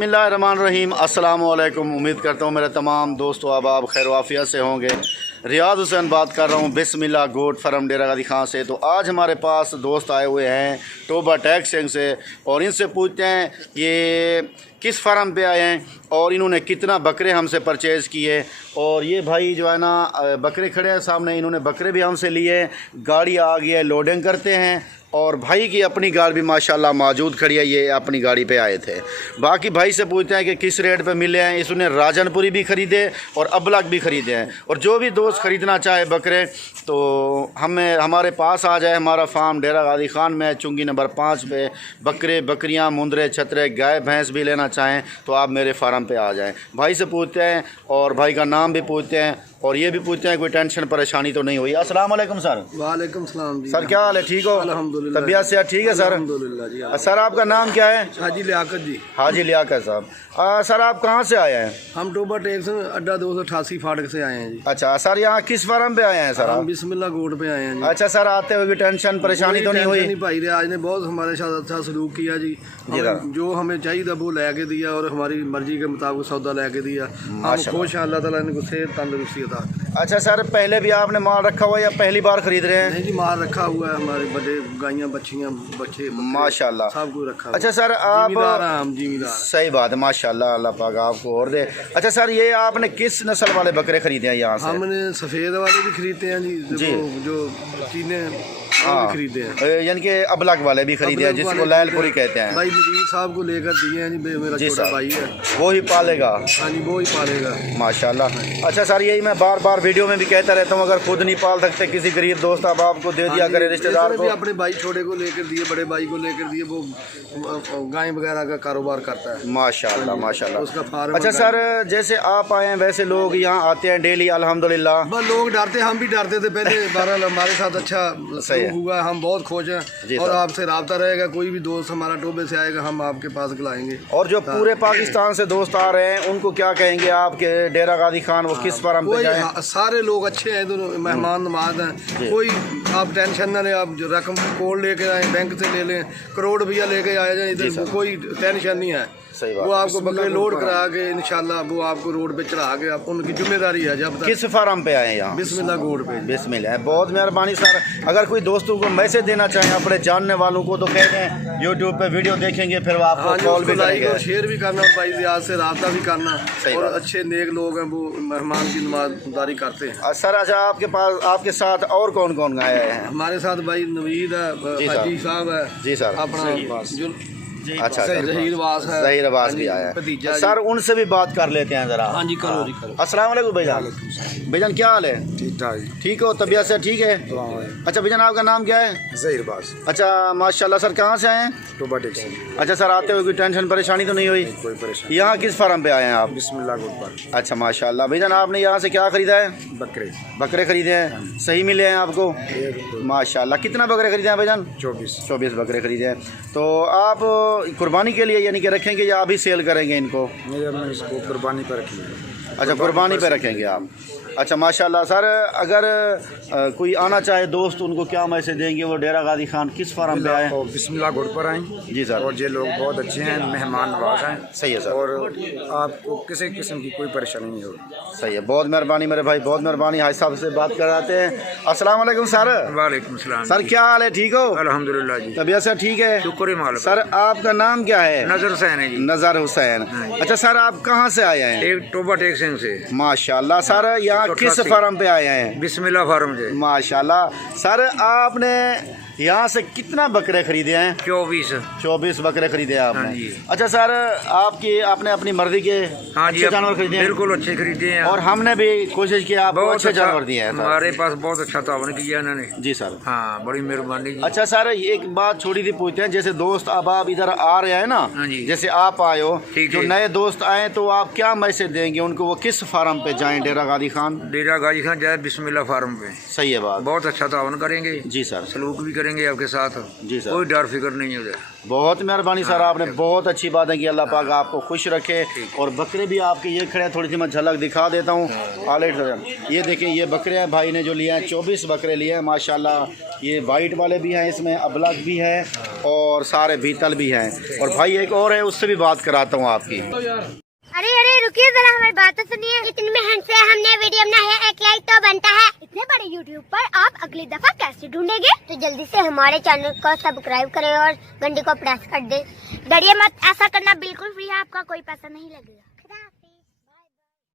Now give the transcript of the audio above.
बिस्मिल्लाहिर्रहमानिर्रहीम। अस्सलाम वालेकुम। उम्मीद करता हूँ मेरे तमाम दोस्तों आप खैर वाफियत से होंगे। रियाज हुसैन बात कर रहा हूँ बिस्मिल्लाह गोट फार्म डेरा गाजी खां से। तो आज हमारे पास दोस्त आए हुए हैं टोबा टैक्सिंग से और इनसे पूछते हैं ये किस फार्म पे आए हैं और इन्होंने कितना बकरे हमसे परचेज़ किए। और ये भाई जो है ना बकरे खड़े हैं सामने, इन्होंने बकरे भी हमसे लिए। गाड़ी आ गई है, लोडिंग करते हैं और भाई की अपनी गाड़ी भी माशाल्लाह मौजूद खड़ी है, ये अपनी गाड़ी पे आए थे। बाकी भाई से पूछते हैं कि किस रेट पे मिले हैं। इसने राजनपुरी भी ख़रीदे और अबलग भी ख़रीदे हैं। और जो भी दोस्त ख़रीदना चाहे बकरे तो हमारे पास आ जाए। हमारा फार्म डेरा गाजी खान में है, चुंगी नंबर 5 पे। बकरे बकरियां मुंदरे छतरे गाय भैंस भी लेना चाहें तो आप मेरे फार्म पे आ जाएँ। भाई से पूछते हैं और भाई का नाम भी पूछते हैं और ये भी पूछते हैं कोई टेंशन परेशानी तो नहीं हुई। अस्सलाम वालेकुम सर। वालेकुम सलाम जी। सर क्या हाल है, ठीक हो? अल्हम्दुलिल्लाह। तबीयत से ठीक है सर? अल्हम्दुलिल्लाह जी। सर आपका नाम क्या है? हाजी लियाकत जी। हाजी लियाकत साहब। सर आप कहाँ से आए हैं? हम टोबा टैक्स अड्डा 288 फाटक से आए हैं जी। अच्छा सर, यहाँ किस फार्म पे आए हैं सर हम आप? बिस्मिल्लाह गोट पे आए हैं जी। अच्छा सर, आते हुए भी टेंशन परेशानी तो नहीं हुई? नहीं भाई आज ने बहुत हमारे साथ अच्छा सलूक किया जी। जो हमें चाहिए वो लेके दिया और हमारी मर्जी के मुताबिक सौदा लेके दिया। हम खुश हैं, अल्लाह ताला इनको सेहत तंदुरुस्ती अता करे। अच्छा सर, पहले भी आपने माल रखा हुआ या पहली बार खरीद रहे हैं? नहीं जी, माल रखा हुआ है, हमारे बड़े गायें बच्चियां बच्चे माशाल्लाह सब कुछ रखा। अच्छा सर आप हम जिम्मेदार। सही बात है माशाल्लाह, अल्लाह पाक आपको और दे। अच्छा सर, ये आपने किस नस्ल वाले बकरे खरीदे हैं यहाँ से? हमने सफ़ेद वाले भी खरीदते हैं जी। जो चीने खरीदे हैं, यानी कि अबलग वाले भी खरीदे हैं जिसको लैलपुरी कहते हैं। भाई नजीर साहब को लेकर दिए हैं जी, मेरा छोटा भाई है, वो ही पालेगा। हाँ जी, वो ही पालेगा माशाल्लाह। अच्छा सर, यही मैं बार बार वीडियो में भी कहता रहता हूँ, अगर खुद नहीं पाल सकते किसी गरीब दोस्त अब आपको दे दिया करें, रिश्तेदार को। अपने भाई छोटे को लेकर दिए, बड़े भाई को लेकर दिए, वो गाय वगैरह का कारोबार करता है। माशाल्लाह माशाल्लाह, उसका फार्म। अच्छा सर, जैसे आप आए हैं वैसे लोग यहाँ आते हैं डेली अल्हम्दुलिल्लाह? बस लोग डरते, हम भी डरते थे पहले। बहरहाल हमारे साथ अच्छा हुआ, हम बहुत खुश हैं और आपसे रब्ता रहेगा। कोई भी दोस्त हमारा टोबे से आएगा हम आपके पास खिलाएंगे। और जो पूरे पाकिस्तान से दोस्त आ रहे हैं उनको क्या कहेंगे आपके डेरा गाजी खान, वो किस फार्म पे जाएं? सारे लोग अच्छे हैं, दोनों मेहमान नवाज हैं। कोई आप टेंशन ना लें, आप जो रकम कोड लेके आए बैंक से ले लें, करोड़ रुपया लेके आए जाए, इधर कोई टेंशन नहीं है। वो आपको बकरे लोड करा के इंशाल्लाह वो आपको रोड पे चढ़ा के, आप उनकी जिम्मेदारी है। जब किस फार्म पे आए यहाँ? बिस्मिल्लाह गोट पे। बिस्मिल्लाह, बहुत मेहरबानी सर। अगर कोई दोस्तों को मैसेज देना चाहें अपने जानने वालों को तो कह दें, यूट्यूब पे वीडियो देखेंगे फिर आपको कॉल भी करेंगे और शेयर भी करना और भाई रियाज से रब्ता भी करना। और अच्छे नेक लोग हैं, वो मेहमान की नवाजदारी करते हैं। सर अच्छा, आपके पास आपके साथ और कौन कौन आए हैं? हमारे साथ भाई नवीद है, हाजी साहब है जी सर, अपना अच्छा ज़हीर अब्बास भी आया है सर, उनसे भी बात कर लेते हैं ज़रा। हाँ जी, करो जी करो। अस्सलाम वालेकुम भाईजान। भाईजान क्या हाल है? ठीक ठाक। ठीक हो, तबीयत से ठीक है? अच्छा भाईजान, आपका नाम क्या है? ज़हीर अब्बास। अच्छा माशाल्लाह सर, कहाँ से आए हैं? Toba tax. अच्छा सर, आते हुए कोई टेंशन परेशानी तो नहीं हुई? कोई परेशानी। यहाँ किस फार्म पे आए हैं आप? बिस्मिल्लाह गोट पर। अच्छा माशाल्लाह। भाईजान आपने यहाँ से क्या ख़रीदा है? बकरे। बकरे ख़रीदे हैं, सही मिले हैं आपको? माशाल्लाह। कितना बकरे ख़रीदे हैं भाईजान? 24 बकरे ख़रीदे हैं। तो आप कुर्बानी के लिए यानी कि रखेंगे या अभी सेल करेंगे इनको? नहीं, इसको कुर्बानी पर रखेंगे। अच्छा, कुर्बानी पे रखेंगे आप। अच्छा माशाल्लाह सर, अगर कोई आना चाहे दोस्त उनको क्या मैसेज देंगे? वो डेरा गाजी खान किस फार्म पे आए? बिस्मिल्लाह गोट पर आए जी सर। और ये लोग बहुत अच्छे हैं, मेहमान नवाज हैं। सही है सर। और आपको किसी किस्म की कोई परेशानी नहीं होगी। सही है, बहुत मेहरबानी मेरे भाई, बहुत मेहरबानी। हाजी साहब से बात कराते हैं। अस्सलाम वालेकुम सर। वालेकुम सलाम। सर क्या हाल है, ठीक हो? अल्हम्दुलिल्लाह जी। तबीयत से ठीक है? शुक्र है मालिक। सर आपका नाम क्या है? नजर हुसैन है जी। नजर हुसैन। अच्छा सर, आप कहाँ से आए हैं? एक टोबा टैक्सिंग से। माशाल्लाह सर, यहाँ किस फार्म पे आए हैं? बिस्मिल्लाह फार्म से। माशाल्लाह सर, आपने यहाँ से कितना बकरे खरीदे हैं? 24 बकरे खरीदे हैं आपने? हाँ जी। अच्छा सर, आपने अपनी मर्जी के अच्छे जानवर खरीदे हैं? बिल्कुल अच्छे खरीदे हैं और हमने भी कोशिश की आपको अच्छे जानवर दिए हैं। हमारे पास बहुत अच्छा तावन किया इन्होंने। जी सर। हाँ, बड़ी मेहरबानी। अच्छा सर, एक बात छोटी सी पूछते हैं, जैसे दोस्त अब आप इधर आ रहे हैं ना, जैसे आप आए हो, जो नए दोस्त आए तो आप क्या मैसेज देंगे उनको? वो किस फार्म पे जाएं? डेरा गाजी खान। डेरा गाजी खान जाए बिस्मिल्लाह फार्म पे। सही है बात, बहुत अच्छा तावन करेंगे। जी सर। सलूक भी करेंगे। करेंगे आपके साथ। जी सर, कोई डर फिक्र नहीं है उधर। बहुत मेहरबानी सर, आपने बहुत अच्छी बात है कि अल्लाह पाक आपको खुश रखे। और बकरे भी आपके ये खड़े हैं, थोड़ी सी मैं झलक दिखा देता हूँ। ये देखें, ये बकरे हैं भाई ने जो लिए हैं, 24 बकरे लिए हैं माशाल्लाह। ये वाइट वाले भी हैं, इसमें अबलग भी है और सारे बीतल भी हैं। और भाई एक और है, उससे भी बात कराता हूँ आपकी। अरे अरे रुकिए जरा, हमारी बात तो सुनिए। इतनी मेहनत से हमने वीडियो बनाया है, एक लाइक तो बनता है। इतने बड़े यूट्यूब पर आप अगली दफा कैसे ढूंढेंगे? तो जल्दी से हमारे चैनल को सब्सक्राइब करें और घंटी को प्रेस कर दें। डरिए मत, ऐसा करना बिल्कुल फ्री है, आपका कोई पैसा नहीं लगेगा।